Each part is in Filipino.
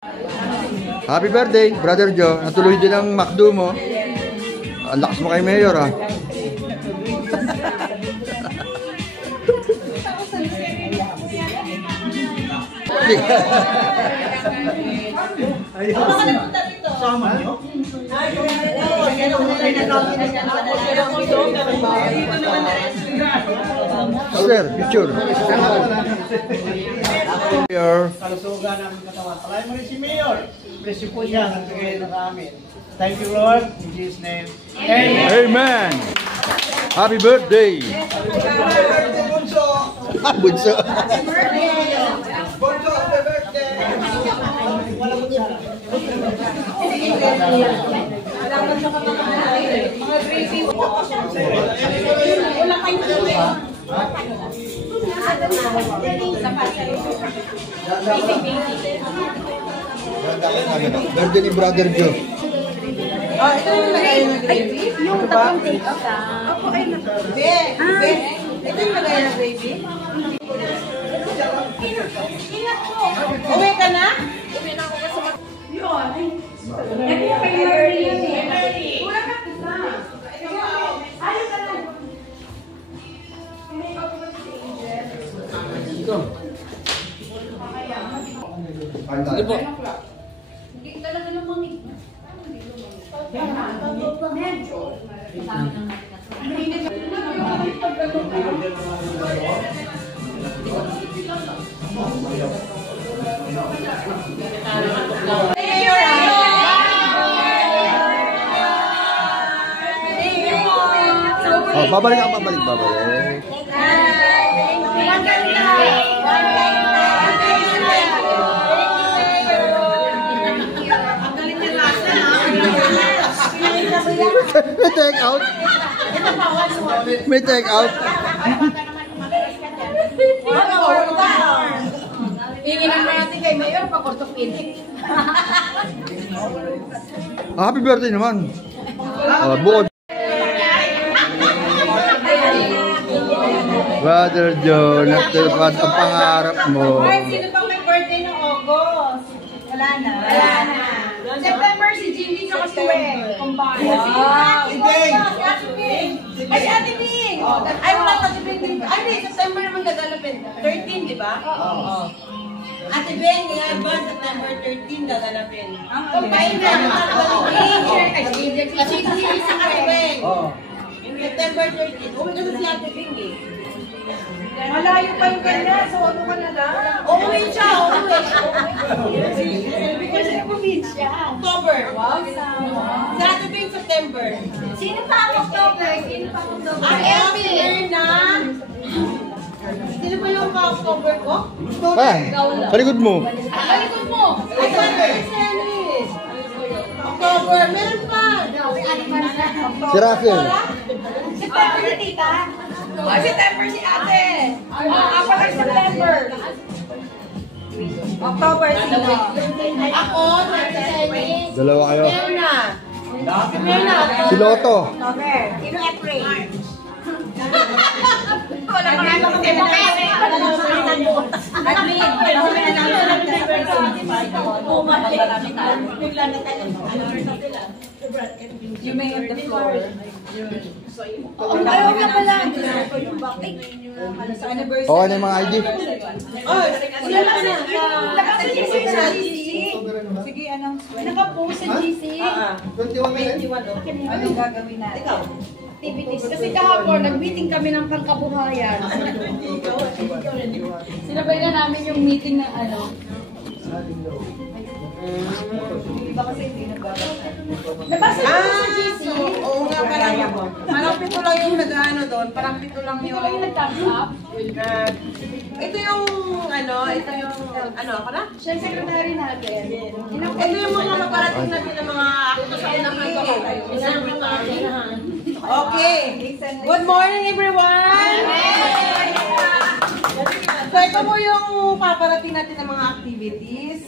Happy birthday, Brother Joe. Natuloy din ang McDo mo. Ang lakas mo kay Mayor, ha? Sama niyo? Sir, picture. Mayor. Kalusugan ng katawan. Palayan mo rin si Mayor. Bless you po siya. Nagbigay na sa amin. Thank you, Lord. In Jesus' name. Amen. Amen. Happy birthday. Happy birthday, Bunso. Bunso. Happy birthday. Bunso, happy birthday. Wala mo siya. Alaman sa mga briefing. Wala kayo dito. Birthday ni Brother Joe. Oh, ito yung lagay ng gravy? Yung tatlong take out. Ako ay ito yung lagay ng gravy? Uwi ka na? Uwi na ako kasi yun. Ito yung kay Mary. Wala ka na. Ayaw ka na. Sige po. Hindi talaga lumamig. Oh, babalik ako, babalik. May take out. May take out. Iinan mo natin kay Mayor pag orthopedic. Happy birthday naman. Bukod. Brother Joe, natupad ang pangarap mo. Sino pang may birthday ng August? Wala na. September si Jimmy sa Kasuwe. Kumpara. Si Bing. Ay, si Ate Bing. Ay, wala pa si Bing. Ay, hindi. September naman gagalapin. 13, di ba? Oo. Ate Bing, ba? September 13 gagalapin. Kumpara na. Kasi Jimmy sa Kasuwe. September 13. Uwi kasi si Ate Bing eh. Malayo pa yung kanya, so ano ka na lang? Uuwi siya, uuwi. Kasi yung probinsya. October. Wow, si Ate Bing, September. Sino pa ang October? Ang Emily na. Sino pa yung ka-October ko? Ay, sa likod mo. Sa likod mo. October, meron pa. Si Rafael. September si tita. September si ate. Ako ay September. October sino? Ako, Dalawa kayo. meron na. Meron na. Si Lotto. October. Sino April? Wala pa rin ako kay Mokere. You may have the floor. Ayaw na pala. Sa anniversary. Oo, ano yung mga ID? Oh, sila na. Nakapost sa GC. Sige, announce. Nakapost sa GC. 21. Anong gagawin natin? Ikaw. Activities. Kasi kahapon, nag-meeting kami ng pangkabuhayan. Sinabay na namin yung meeting ng ano. Iba kasi hindi nagbabasa. Nabasa ko sa GC. Oo nga, parang pito lang yung nag-ano doon. Parang pito lang Hindi yung... ko lang yung nag-thumbs up. Ito yung ano, ako na? Siya yung secretary natin. Ito yung mga maparating natin ng mga ako sa unang Okay. Good morning, everyone! So, ito mo yung paparating natin ng mga activities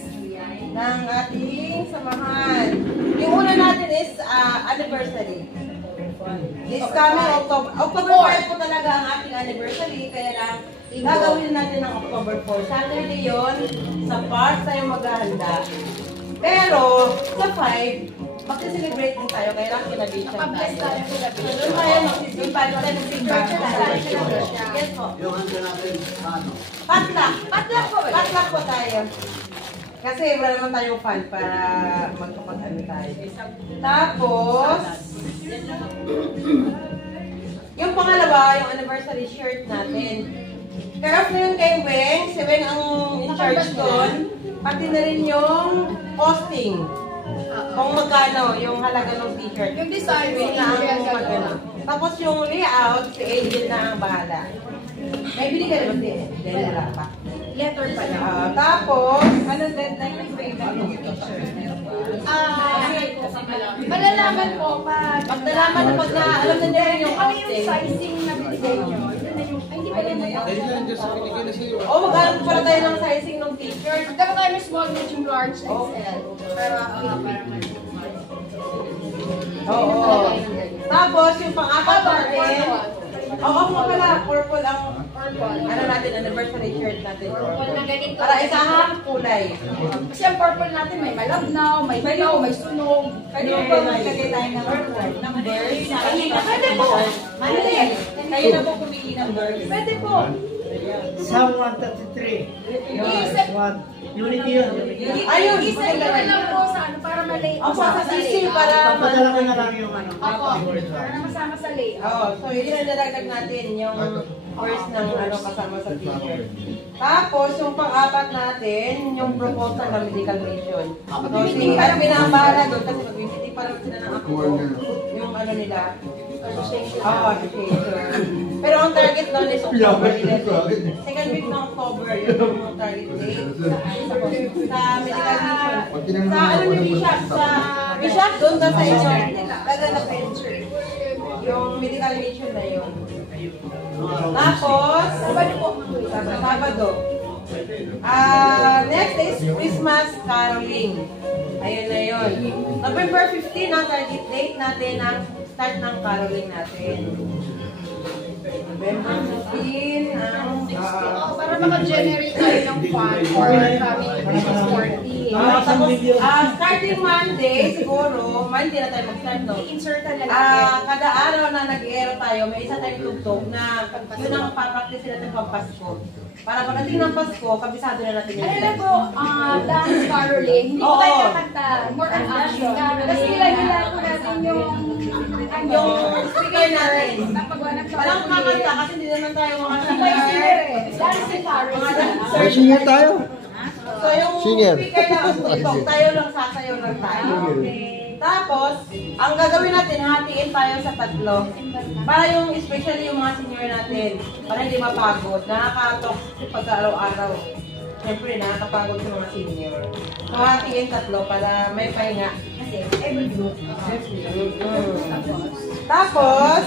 ng ating samahan. Yung una natin is anniversary. This coming October 5 po talaga ang ating anniversary, kaya lang gagawin natin ng October 4. Saturday yun, sa park tayo maghahanda. Pero, sa 5, magsa-celebrate din tayo, kaya lang kinabisyon tayo. Doon tayo, doon tayo mag-feedback tayo. Yes po. Yung handa natin, ano? Potluck. Potluck po tayo. Kasi wala naman tayong fan para magkapag-ano tayo. Tapos, yung pangalawa, yung anniversary shirt natin. Care off na yun kay Weng. Si Weng ang in charge doon. Pati na rin yung posting. Kung magkano yung halaga ng t-shirt. Yung design, Si Weng na ang magkano. Tapos yung layout, si Angel na ang bahala. May bili ka naman din. Dahil wala pa. Letter pa lang. Tapos, Ano deadline ng malalaman po pag pagdalaman na pag na, alam na nila yung ano yung posting. sizing na binigay nyo. Yun na yung, ay hindi pala na yun. O, mag-alam pala tayo ng sizing ng t-shirt. Magkano tayo ng small, medium, large, XL. Para Oo. Tapos, yung pang-apat natin, oo nga pala, purple ang ano natin, anniversary shirt natin. purple na ganito. Para isahang kulay. Kasi ang purple natin may malabnaw, may hilaw, may sunog. Pwede mo ba maglagay tayo ng purple? Ng birds? Pwede po. Mali. Kayo na po pumili ng birds. Pwede po. Psalm 133. Iisip. Unity yun. Ayun, Isip ko na lang po sa ano, para malay. Ang sa sisi para Papadala ko na lang yung ano. Opo. Para masama sa layout. Oo, so yun ang nalagdag natin, yung first ng ano kasama sa t-shirt. Tapos, yung pang-apat natin, yung proposal ng medical mission. So, si admin ang bahala doon kasi mag-visit pa lang sila ng ako. Yung ano nila. Oo, application. Pero ang target doon is October 11. Second week ng October, yun yung target date. Sa medical mission. Sa ano yung Bishop? Sa Bishop, doon ka sa inyo. Gaganapin. Yung medical mission na yun. Tapos, Sabado. Next is Christmas caroling. Ayun na yun. November 15 ang target date natin ang start ng caroling natin. November 15 ang Para maka-generate tayo ng fund for family Christmas party. tapos, starting Monday, siguro, Monday na tayo mag-start, no? I-insert na lang. Kada araw na nag-aero tayo, may isa tayong tugtog na yun ang papractice natin pang Pasko. Para pagdating ng Pasko, kabisado na natin Ano na po, dance caroling. Hindi ko tayo kakanta. More on action. Tapos nila po natin yung speaker natin. Napagawa Walang kakanta kasi hindi naman tayo Dancing caroling. May singer tayo. So yung Singer. speaker na tugtog, tayo lang sasayaw lang tayo. Tapos, ang gagawin natin, hatiin tayo sa tatlo. Para yung, especially yung mga senior natin, para hindi mapagod, nakakatok pagka araw-araw. Siyempre, nakakapagod sa mga senior. So, hatiin tatlo para may pahinga. Kasi, every group. Tapos,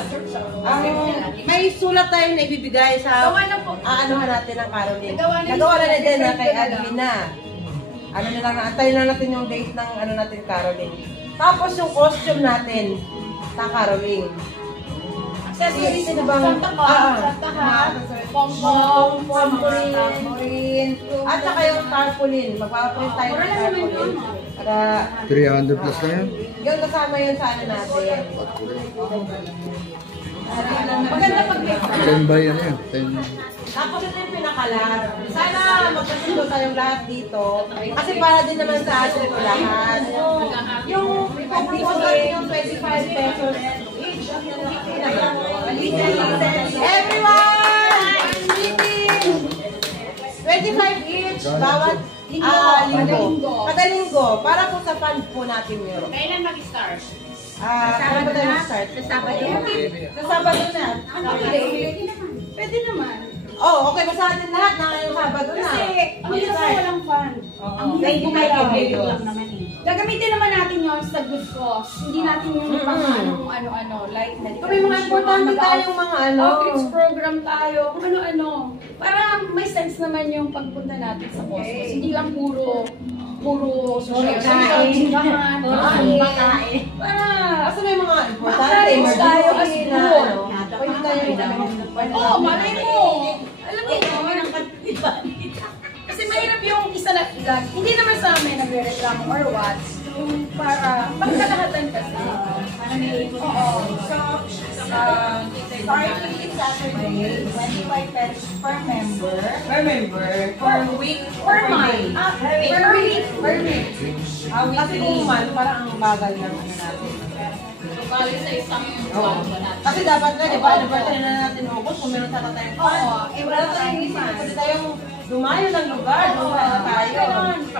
may sulat tayong naibibigay sa aanuhan natin ng caroling. Nagawa na din na kay Advina. Ano na lang, antayin na natin yung date ng ano natin caroling. Tapos yung costume natin sa caroling. Accessories Sino na bang- Santa Hat, pompong, tambourine, at saka yung tarpaulin. Magpapaprint tayo ng tarpaulin. Para, 300 plus na yan. yun kasama yun sa ano natin. Maganda pag-mix. 10 by ano yan? 10. Tapos ito yung pinakalat. Sana magkasundo tayong lahat dito. Kasi para din naman sa atin ito lahat. Yung proposal yung 25 pesos each. Everyone! Meeting! 25 each bawat linggo. Kada linggo. Para po sa fund po natin yun. Kailan mag-start? Kailan ba tayo mag-start? Sa Sabado. Sa Sabado na. Pwede naman. Oh, okay ba sa atin lahat na ngayong Sabado na? Kasi, ang hirap na walang fund. Ang Thank you, hirap thank na you. lang naman eh. Gagamitin naman natin yun sa good cause. Hindi natin yung pang ano-ano, like medical. So, may mga importante tayong mga ano. Outreach program tayo, kung ano-ano. Para may sense naman yung pagpunta natin sa cosmos. Hindi lang puro social simbahan, pagkain. Para, Kasi may mga importante, Encourage tayo as emergency good. na ano. Pwede tayo malay mo. Alam mo yun, kasi mahirap yung isa lagi, hindi naman sa amin nagre-reklamo or what, yung para pagkalahatan kasi. Oo. So, Starting Saturday, 25 pesos per member. Per member. Per week. Per month. Per week. Per week. Kasi kung month, parang ang bagal ng ano natin. Kasi dapat nga, di ba, anniversary na natin August, kung meron sana tayong fun. Oo. Wala na tayong isip, pwede tayong dumayo ng lugar, dumayo na tayo.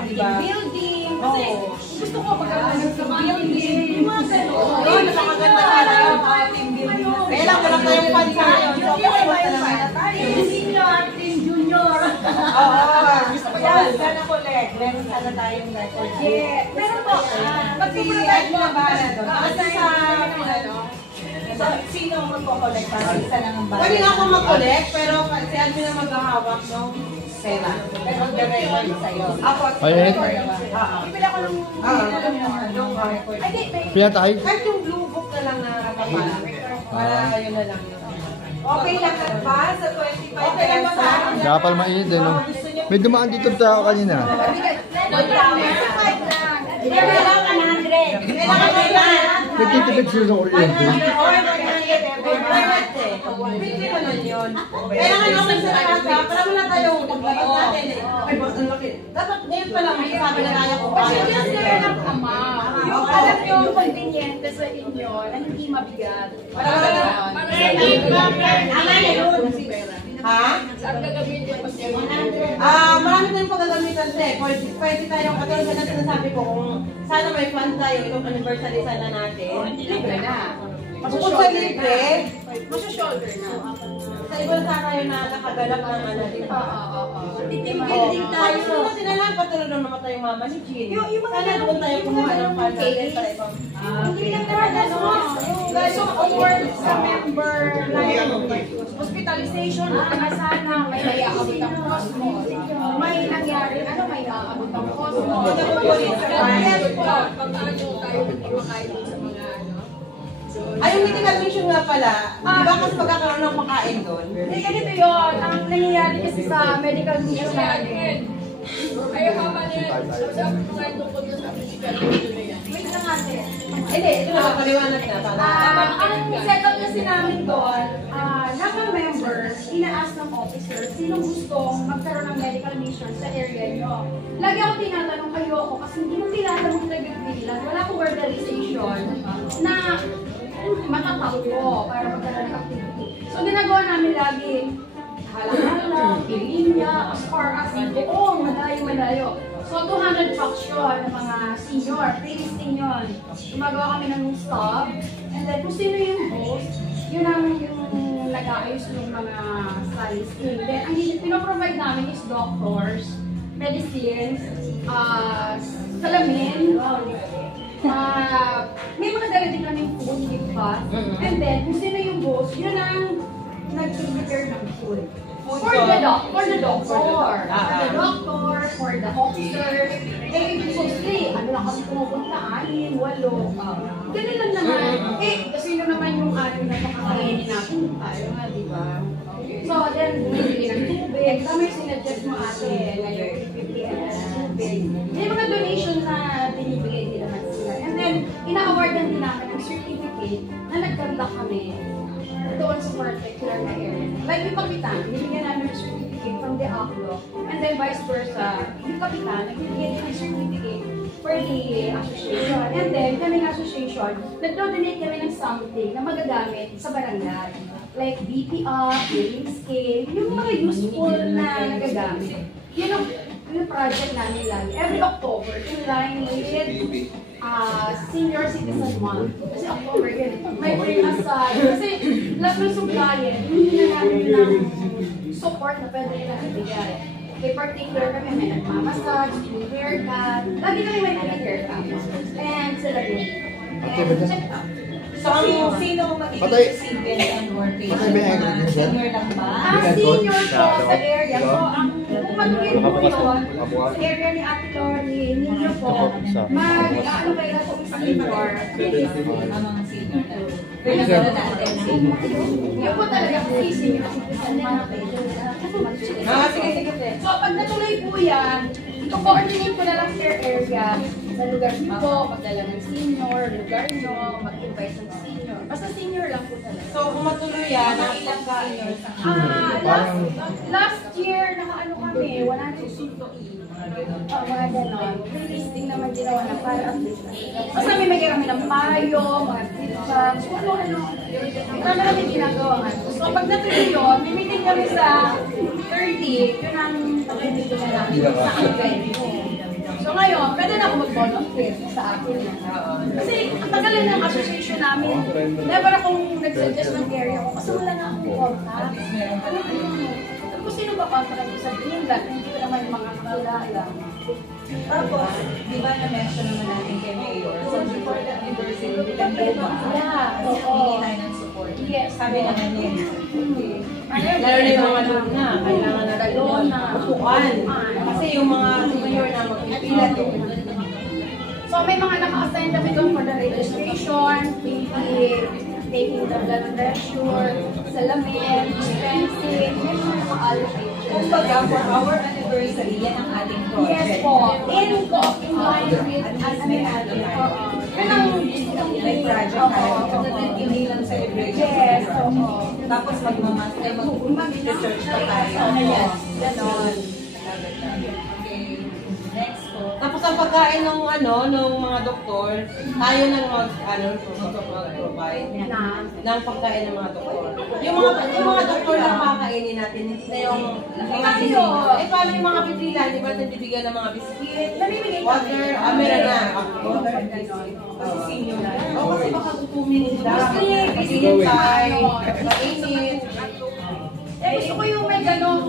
Di ba? Building. Kasi gusto ko magkaroon ng building. Yung mga Oo, gano'n. napakaganda sana yung team building. Kaya lang, wala tayong fun sa ngayon. So, kaya naman na tayo. Team senior, team junior. Oo, gusto ko yan. Sana collect. Meron sana tayong record. Yeah. Pero po, Mag-i-add mo ba na doon? Kasi sa, So, sino ang magko-collect para isa lang ang pwede nga akong mag-collect, pero si admin na maghahawak ng pera. Pero mag-record sa'yo. Ako, Ayun. Bibili ako ng record. Ay, di, may... Pinatay. kahit yung blue book na lang na kapal. Para yun na lang yun. Okay lang ba sa 25 Okay lang ba sa akin? Kaya pala mainit din, no? May dumaan dito sa kanina. Kailangan 100. Kailangan mo yan. Nagtitipid sila sa kuryente. Pwede mo nun yun. Kailangan naman sa lahat para wala tayong paglabas natin eh. Ay, boss, ang laki. Dapat ngayon pa lang masasabi na tayo kung Kasi kaya. just learn ng ama. Yung alam nyo, conveniente sa inyo na hindi mabigat. Ha? Marami tayong paggagamitan din. Pwede tayong, katulad na sinasabi ko, kung sana may fund tayo, itong anniversary sana natin. Libre na. Bukod sa libre, Masya-shoulder na. sa iba na tayo na nakagalap ng ano, di ba? Team Oo. building tayo. Tapos naman sinalang, patulog naman tayo mama ni Jean. Yung mga Sana doon tayo kumuha ng fund natin para ibang... Hindi lang naman yung support sa member like hospitalization, sana may naiaabot ang cosmos. May nangyari, may naiaabot ang cosmos. Yes po. Ay, yung medical mission nga pala, di ba kasi magkakaroon ng makain doon? Hindi, ganito yun. Ang nangyayari kasi sa medical mission natin. Wait lang natin. Hindi, ito na, paliwanag na. Ang setup kasi namin doon, lahat ng member, ina-ask ng officer, sinong gustong magkaroon ng medical mission sa area nyo. Lagi ako tinatanong kayo ako kasi hindi mo tinatanong nag-bilang, wala akong organization na matatakbo para magkaroon ng activity. So ginagawa namin lagi, halang-halang, pilinya, as far as buong, malayo-malayo. So 200 bucks yun ng mga senior, pre-listing yun. Gumagawa kami ng stop, and then kung sino yung host, yun ang yung nag-aayos ng mga studies. Then ang pinoprovide namin is doctors, medicines, salamin, may mga dala din kami food, gift pass. And then, kung sino yung host, yun ang nag-prepare ng food. For the doctor, for the officers. Eh, mostly, ano lang kami pumupunta, 6, 8. Ganun lang naman. Eh, kasi yun naman yung anim na pakakainin natin. Tayo nga, di ba? So, then, bumibili ng tubig. Kami sinadjust mo ate, ngayon, 50 tubig. May mga donation na binibigay din naman sila. And then, ina-awardan din namin ng certificate na nagkanda kami doon sa particular na area. Like yung kapitan, bibigyan namin ng certificate from the ACLO. And then vice versa, yung kapitan, nagbibigyan din ng certificate for the association. And then, kami ng association, nag-donate kami ng something na magagamit sa barangay. Like BPR, hearing scale, yung mga useful na nagagamit. Yun yung project namin lagi. Every October, in line with Senior Citizen Month. Kasi October yun, may bring aside. Kasi lahat ng supplier, hindi na namin ng support na pwede nila ibigay. Kay particular kami, may nagmamassage, may haircut. Lagi kami may haircut. And sila din. And check it out. So, sino magiging Patay. recipient and working? Patay may agreement yan? Senior lang ba? Senior po sa area. So, ang patuloy po yun, sa area ni Ate Lori, ninyo po, ano kayo sa senior? Ang mga senior na. Pinagdala natin. Yun po talaga kasi senior. Sige. So, pag natuloy po yan, coordinate ko na lang care area sa lugar niyo po, magdala ng senior, lugar niyo, mag-invite ng senior. Basta senior lang po talaga. So, kung matuloy yan, ang ilang seniors? Last year, nakaano kami, 150. Mga ganon. Listing naman ginawa na para at least. Basta may magiging kami ng payo, mga feedbacks, kung ano-ano. Marami namin ginagawa. So, pag natuloy yun, may meeting kami sa 30, yun ang pag-meeting na namin sa akin. So ngayon, pwede na ako mag-volunteer sa akin. Kasi ang tagal na ng association namin. Never akong nag-suggest ng area ko kasi wala na akong contact. Kung sino ba contact ko sa Greenland, hindi ko naman mga kakilala. Tapos, di ba na-mention naman natin kay Mayor, so before the anniversary, Yeah, oo. hindi tayo ng support. Yes. Sabi naman niya, Lalo na yung mga luna, kailangan natin yun, upuan. Kasi yung mga senior na magpipila doon. So may mga naka-assign kami doon for the registration, taking the blood pressure, salamin, dispensing, may mga naka-allocate. kumbaga, for our anniversary, yan ang ating project. Yes po. In line with natin. Yan ang gusto kong May project tayo. Hindi lang celebration. Yes, oo. Tapos mag-research pa tayo. Ayan, ganon. Okay. Next po. Tapos ang pagkain ng ng mga doktor, tayo nang mag-provide ng pagkain ng mga doktor. Yung mga doktor na kakainin natin, hindi na yung Tayo. paano yung mga pipila, di ba nabibigyan ng mga biscuit, Namimigay kami. water, meron na. Kasi senior na. O kasi baka tutumin nila. Biscuit, Biscuit, mainit. Gusto ko yung may ganong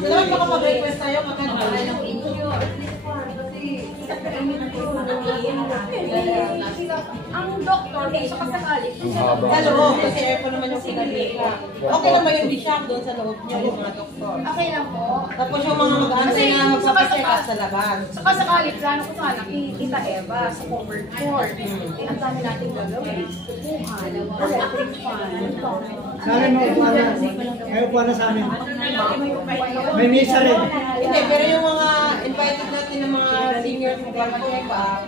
Kailangan baka mag-request tayo magkano ng inyo. Ang doktor, kung sa kasakali, sa loob, kasi aircon naman yung sinalika. Okay naman yung bishop doon sa loob niya, yung mga doktor. okay lang po. Tapos yung mga mag-aantay na magpapacheck up sa labas. Sa kasakali, plano ko sana kita Eva sa covered court. Ang dami nating gagawin. Tubuhan, electric fan. Sa amin, may upuan na sa amin. May misa rin. Hindi, pero yung mga invited natin ng mga seniors na mag-check up,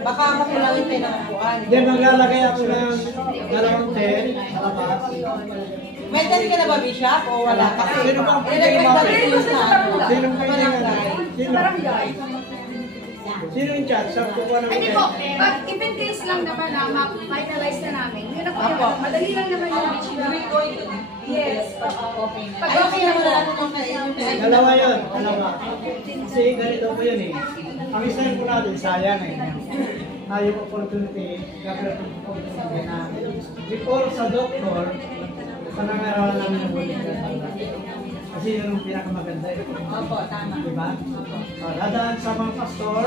baka makulangin tayo ng upuan. Then maglalagay ako ng dalawang tent sa labas. May tent ka na ba, Bishop? O wala? Kasi Sino ba ang i-request natin yung sa Sino ang barangay. Sino? Barangay. Sino yung chat? Sa kukuha ng Ay, di po. Pag if in case lang naman na ma-finalize na namin, yun na po Apo. yun. Madali lang naman yun. Yes. Pag okay na po. Dalawa yun, dalawa. Kasi ganito po yun eh. Ang isa po natin, sayang eh. Yung opportunity, gagawin yung opportunity na before sa doktor, panangaralan namin ng bulit. Kasi yun ang pinakamaganda eh. Opo, tama. Diba? Dadaan sa mga pastor,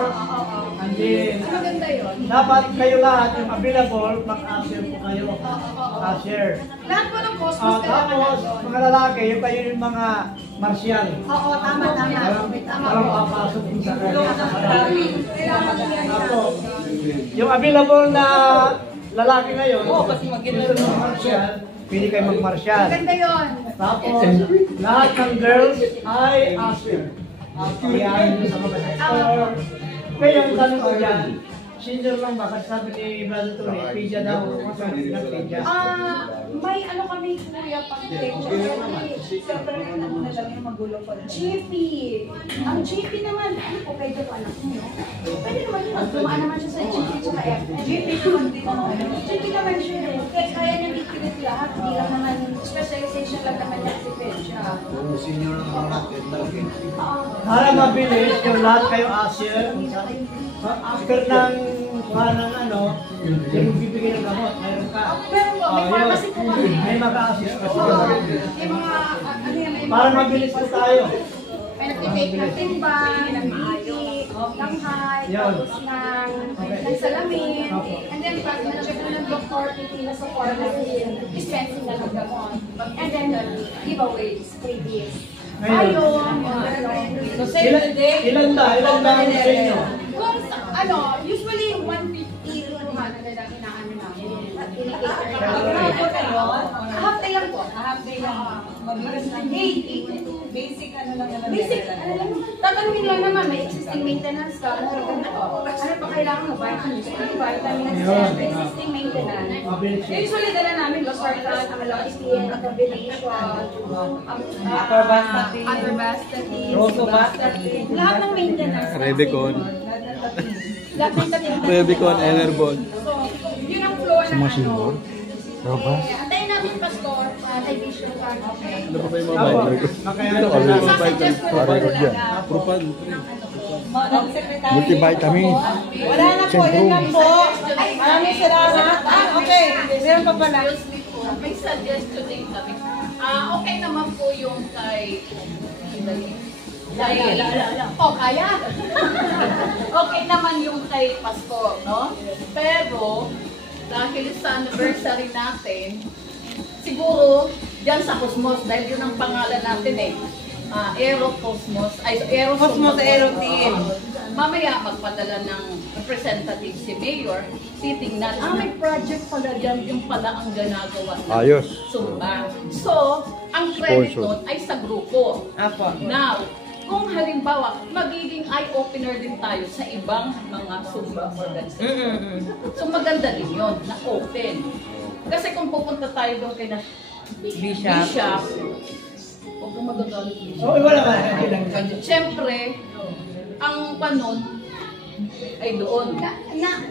and then, Maganda yun. dapat kayo lahat yung available, mag-share po kayo. Share. Lahat po ng cosmos kailangan Tapos, natin. mga lalaki, yung kayo yung mga martial. Oo, tama. Parang papasok din sa kanya. Kailangan yan. Tapos, yung available na lalaki ngayon, Oo, kasi gusto ng martial, pili kayo mag-martial. Maganda yun. Tapos, lahat ng girls ay usher. Iyayin nyo sa mga sector. Kaya yung tanong ko dyan, senior lang ba? Kasi sabi ni Brother Tony, pizza daw. Sabi ng pizza. May ano kami kuya pang Siyempre, ano na lang yung magulo pa rin. GP. Ang GP naman, ano po pwede po anak niyo? Pwede naman yun. Dumaan naman siya sa GP tsaka FF. GP naman din naman. GP naman siya. Kaya niyang ikilit lahat. Hindi lang naman, specialization lang naman niya si Pecha. Para mabilis, yung lahat kayo usher. After ng kuha ng yung bibigyan ng gamot, mayroon ka. Meron po, may pharmacy po kami. May mag-assist kasi. May mga, ano yan, may Para mabilis po tayo. may nagtitake ng timbang, ng maayos, ng height, Yun. tapos ng salamin. And then pag na-check na ng doktor, pipila sa pharmacy, dispensing na ng gamot. And then giveaways, freebies. Ngayon. So save the day. Ilan ba ang sa inyo? Kung usually 150 to 200 ang inaano namin. At Kahapon na yun? half day lang po. Half day lang. Mabilis lang. 8 to Basic ano lang naman. Basic, ano lang, tatanungin lang naman, may existing maintenance ka, ano pa kailangan mo, vitamins, existing maintenance. Usually dala namin, losartan, amaloxetine, acarbonation, atorvastatin, rosuvastatin, lahat ng maintenance. Rebecon. Lahat ng maintenance. Rebecon, Enerbon. So, yun ang floor ng senior? Robas? Antayin namin, Pastor, division pa. Ano pa ba yung mga vitamins? Sasuggest ko na talaga. Propan. Multivitamin. Wala na po, yun lang po. Maraming salamat. Okay, meron pa pala. May suggestion din kami. Okay naman po yung kay... kaya? Okay naman yung kay Pastor, no? Pero, dahil sa anniversary natin, siguro, dyan sa Cosmos, dahil yun ang pangalan natin eh. Aerocosmos, Cosmos Aeroteam. Mamaya magpadala ng representative si Mayor, titingnan, may project pala dyan, yung pala ang ginagawa ng Ayos. Zumba. So, ang credit Sponsor. nun ay sa grupo. Apo. Now, kung halimbawa, magiging eye-opener din tayo sa ibang mga Zumba organization. So, maganda din yun, na open. Kasi kung pupunta tayo doon kay na Bishop, huwag kang magagalit. Oh, wala ka. Siyempre, ang panon ay doon.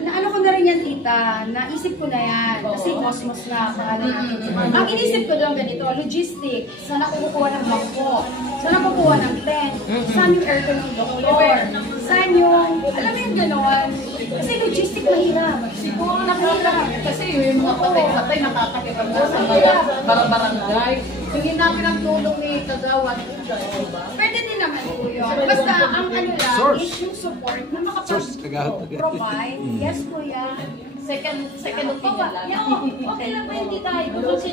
Ano ko na rin yan, tita. Naisip ko na yan. Kasi Cosmos na pangalan natin. Ang inisip ko doon ganito, logistics. Saan ako kukuha ng bangko? Saan ako kukuha ng tent? Saan yung aircon ng doktor? Saan yung, alam mo yung gano'n? Kasi logistic mahirap. Siguro nakahirap. Kasi yung mga patay-patay nakakahiram na sa mga barangay. Hindi namin ang tulong ni Kagawad. Diba? Pwede din naman po yun. Basta ang ano lang is yung support na makapag-provide. Yes, kuya. Second opinion lang. Okay lang ba hindi tayo?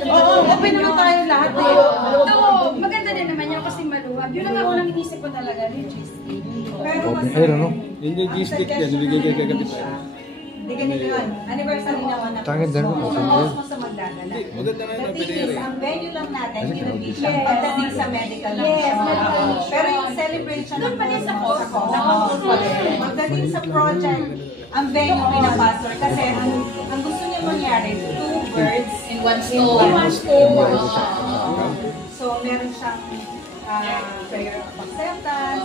Oo, open naman tayo lahat eh. Ito, maganda din naman yan kasi maluwag. Yun ang unang inisip ko talaga, logistic. Pero Open air, ano? Yung logistic yan, ibigay kay kapitan. Hindi ganito yun. Anniversary naman ng Tangin din mo, open air. Cosmos sa magdadala. Maganda nga The yung thing pinere. is, ang venue lang natin, innovation. Yes. Pagdating sa medical lang Yes, siya. medical mission. Pero yung celebration Doon pa din sa Cosmos. Pagdating sa project, ang venue pinapasok. Kasi ang gusto niya mangyari, 2 birds In one stone. So, meron siyang prayer of acceptance,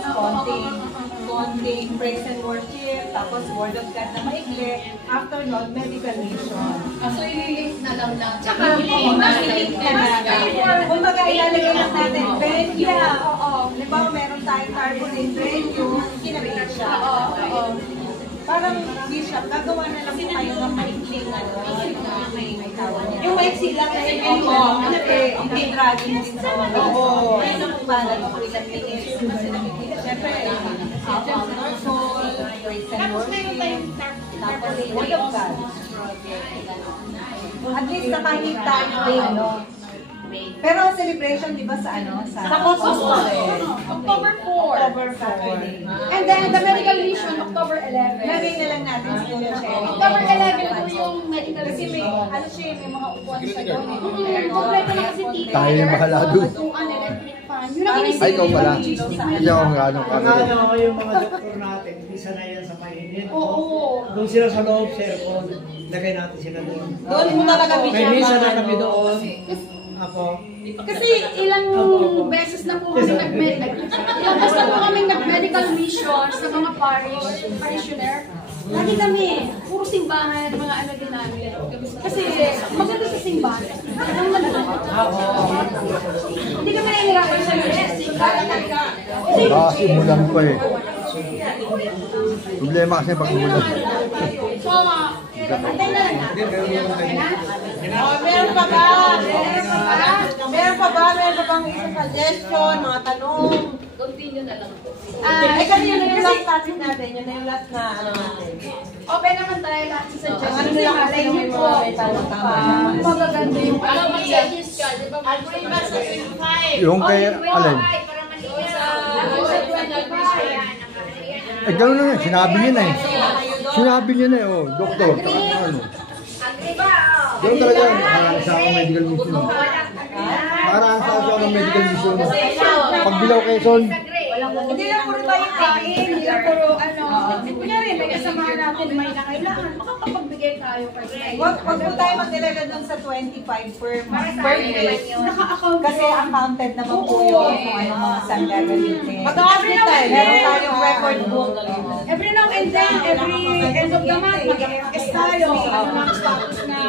konting praise and worship, tapos word of God na maikli. After nun, medical mission. So, ililink na lang na. Tsaka, ililink na natin. Kumbaga, ilalagay lang natin venue. Halimbawa, meron tayong carbonate venue, kinabit siya. Parang bishop, gagawa na lang tayo ng maikling may tawag niya. Yung maiksi lang na yung Hindi dragging din sa mga. Oo. Ayun ang kumalag kung ilang minutes. Siyempre, soul, praise and worship. Tapos, word of God. At least nakahit tayo din. Pero celebration, di ba, sa ano? Sa Cosmos. October 4. October 4. And then the medical mission, October 11. Lagay na lang natin siguro siya. October 11 po yung medical Kasi may, mission. ano siya, may mga upuan siya doon. Kompleto na kasi tita. Tayo yung bahala doon. Kung ano, electric fan. Yun ang inisip Ay, ikaw pala. logistic. Hindi ako gano'ng Ang kagano. ano yung mga doktor natin, hindi sanay yan sa mainit. Oo. Doon sila sa loob, aircon, lagay natin sila doon. Doon mo talaga May bishop. misa na kami doon. Ako. Kasi ilang beses na po kami nag-medical mission sa mga parishioner. Lagi kami, puro simbahan, mga ano din namin. Kasi maganda sa simbahan. Hindi kami nahihirapan sa logistics. Kasi mulan pa eh. Problema kasi pag mulan. So, antay na lang natin. Oh, meron pa ba? Meron pa bang isang suggestion, mga tanong? Continue na lang po. Ay, kasi yun na yung last topic natin. Yun na yung last na ano natin. Open naman tayo lahat sa Ang suggestions. ano nila kasi Malay may niyo mga po. tanong-tama. Magaganda yung Alam mo, suggest ka, di ba? Agree ba sa 25? Yung kay Alin. Eh, gano'n na nga. Sinabi niya na eh. Sinabi niya na eh. Oh, doktor. Ano? Gano'n talaga. Sa medical mission. Nakaraan sa ako ng medical vision. Pagbilaw Quezon. Hindi lang puro tayo kain, hindi lang puro kunyari may kasamahan natin may nangailangan, makakapagbigay tayo kay Wag po tayo magdalaga dun sa 25 per month. Per case. Naka-account Kasi accounted naman po yun kung anong mga saan gagamitin. Every now and Meron then, tayong record book. every now and then, every end of the month, mag-FS tayo. Mga status na,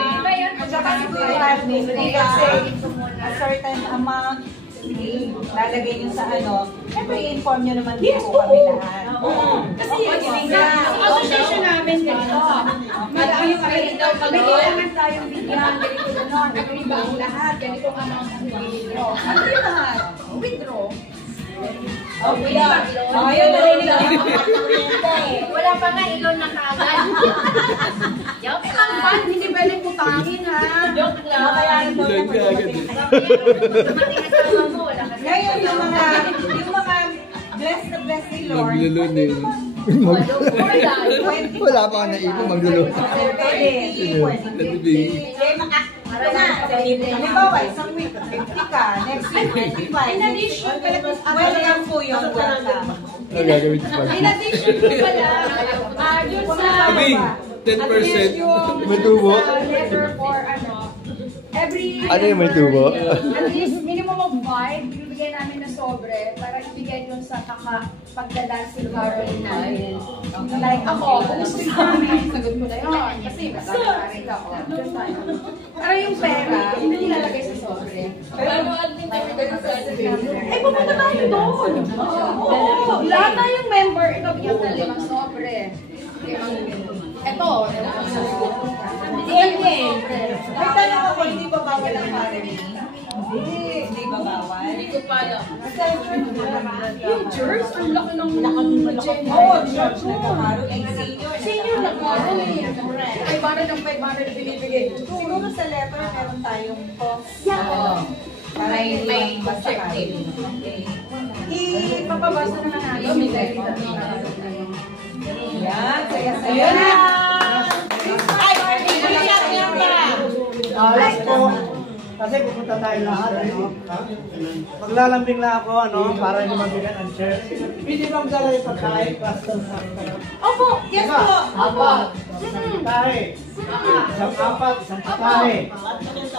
at saka Kasi a certain amount, lalagay nyo sa siyempre i-inform nyo naman din po kami lahat. kasi ang association namin ganito. Marami may kailangan tayong bigyan, ganito gano'n, agree ba ang lahat, ganito ang amount ang withdraw. Ano yung lahat? Withdraw. Ayun, narinig ako. Wala pa nga ilon na kaagad. Joke Ang fun, hindi pwedeng putangin ha. Joke lang. Makayanin daw Vlog ka agad eh. Ngayon, yung mga blessed na blessed ni Lord. Maglulun eh. Wala pa ka naipon, maglulo. Pwede. Halimbawa, isang week, 50 ka. Next week, 25. In addition, Welcome po yun. Welcome. Ano gagawin sa pag? in addition po pala, yun sa Sabi, 10%. May tubo? letter for every Ano yung may tubo? at least minimum of 5, bibigyan namin na sobre para ibigay yun sa pagdadancing carol namin. Like ako, kung gusto namin, sagot ko na yun. Kasi magkakarit ako. Pero yung pera, hindi nilalagay sa sobre. Eh, pumunta tayo doon. Oo, lahat tayong member, ito bigyan tayo 5 sobre. Ito. May tanong ako, hindi ba bawal ang party? Hindi ba bawal? Hindi ko pa alam. Yung church, ang laki ng Oo, church na kamaro. Senior na po. Ay, para ng 500 binibigay. Siguro sa letter, meron tayong cost. Para May objective. Ipapabasa na natin. Yan, saya-saya na. Last po, kasi pupunta tayo lahat, maglalambing na ako, para hindi mabigat ang chair. Pwede bang dala yung pagkain, Pastor? Opo, yes po. Pagkain. Isang apat, isang pagkain.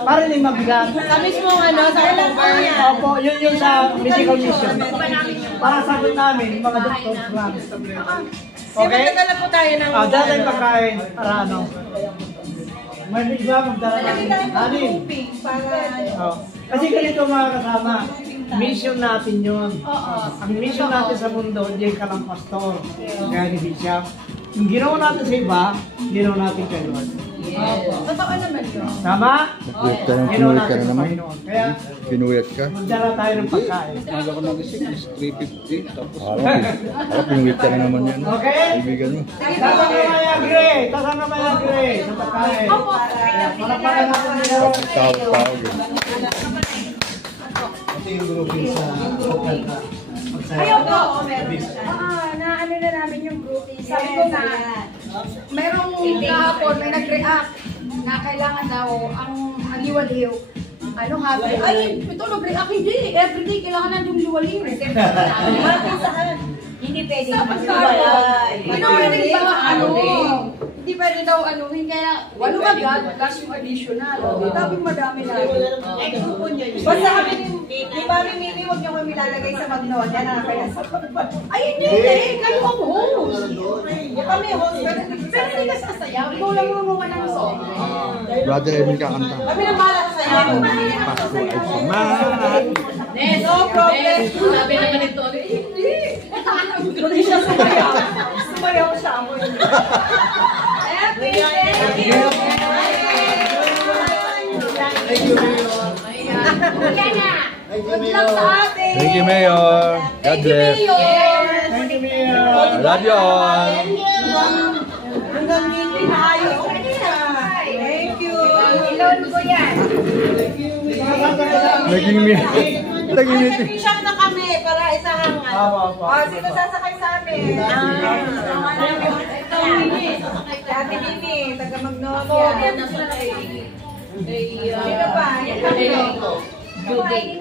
Para hindi mabigat. Sa mismo sa cover niya. Opo, yun yung sa medical mission. Para sagot namin, yung mga doctors lang. Okay? Magdadala po tayo ng... Dala yung pagkain, para may iba magdala Lagi namin. tayo Anin. mag-grouping para... Kasi ganito mga kasama, mission natin yun. Ang mission natin sa mundo, hindi ka lang pastor. Kaya hindi siya. Yung ginawa natin sa iba, ginawa natin kay Lord. Totoo naman yun. Tama? Nag-work ka na, Ginawa pinuyat ka natin na sa naman. Panginoon. Kaya Pinuyat ka. magdala tayo ng pagkain. Kala ko nag-isip is 350. Tapos Alam, pinuyat ka na naman yan. Okay? Kaibigan mo. Tasang na mayagre! Tasang na mayagre! Sa pagkain. Para natin nila. Tawag-tawag. Ito yung grouping sa Ayaw po. Na ano na namin yung grouping. Sabi ko na, merong kahapon may nag-react na kailangan daw ang liwaliw. Habi? Ay, ito nag-react hindi. Everyday kailangan na yung liwaliw. Hindi pwede Sa pagkain. Pwede ba hindi pwede daw kaya 8 agad plus yung additional. Dapat madami na. Basta kami, di ba Mimi, huwag niyo kami lalagay sa Magnolia na kaya sa Ay, hindi. Kayo ang host. kami host. Pero hindi ka sasayaw. Ikaw lang yung mga ng song. Brother Emin kakanta. Kami na bala sa iyo. Pasko ay samahan. No problem. Sabi naman ito, hindi. Hindi siya sumayaw. Sumayaw siya ako. Thank you, Mayor. Good luck sa atin. Thank you, Mayor. God bless. Thank you, Mayor. I love you all. Hanggang hindi na ayos. Thank you. Ilon ko yan. Naging meeting. Naging meeting. Nag-shop na kami para isang Opo. sino sasakay sa amin? Ate Mimi, taga Magnolia. Sino pa? due date.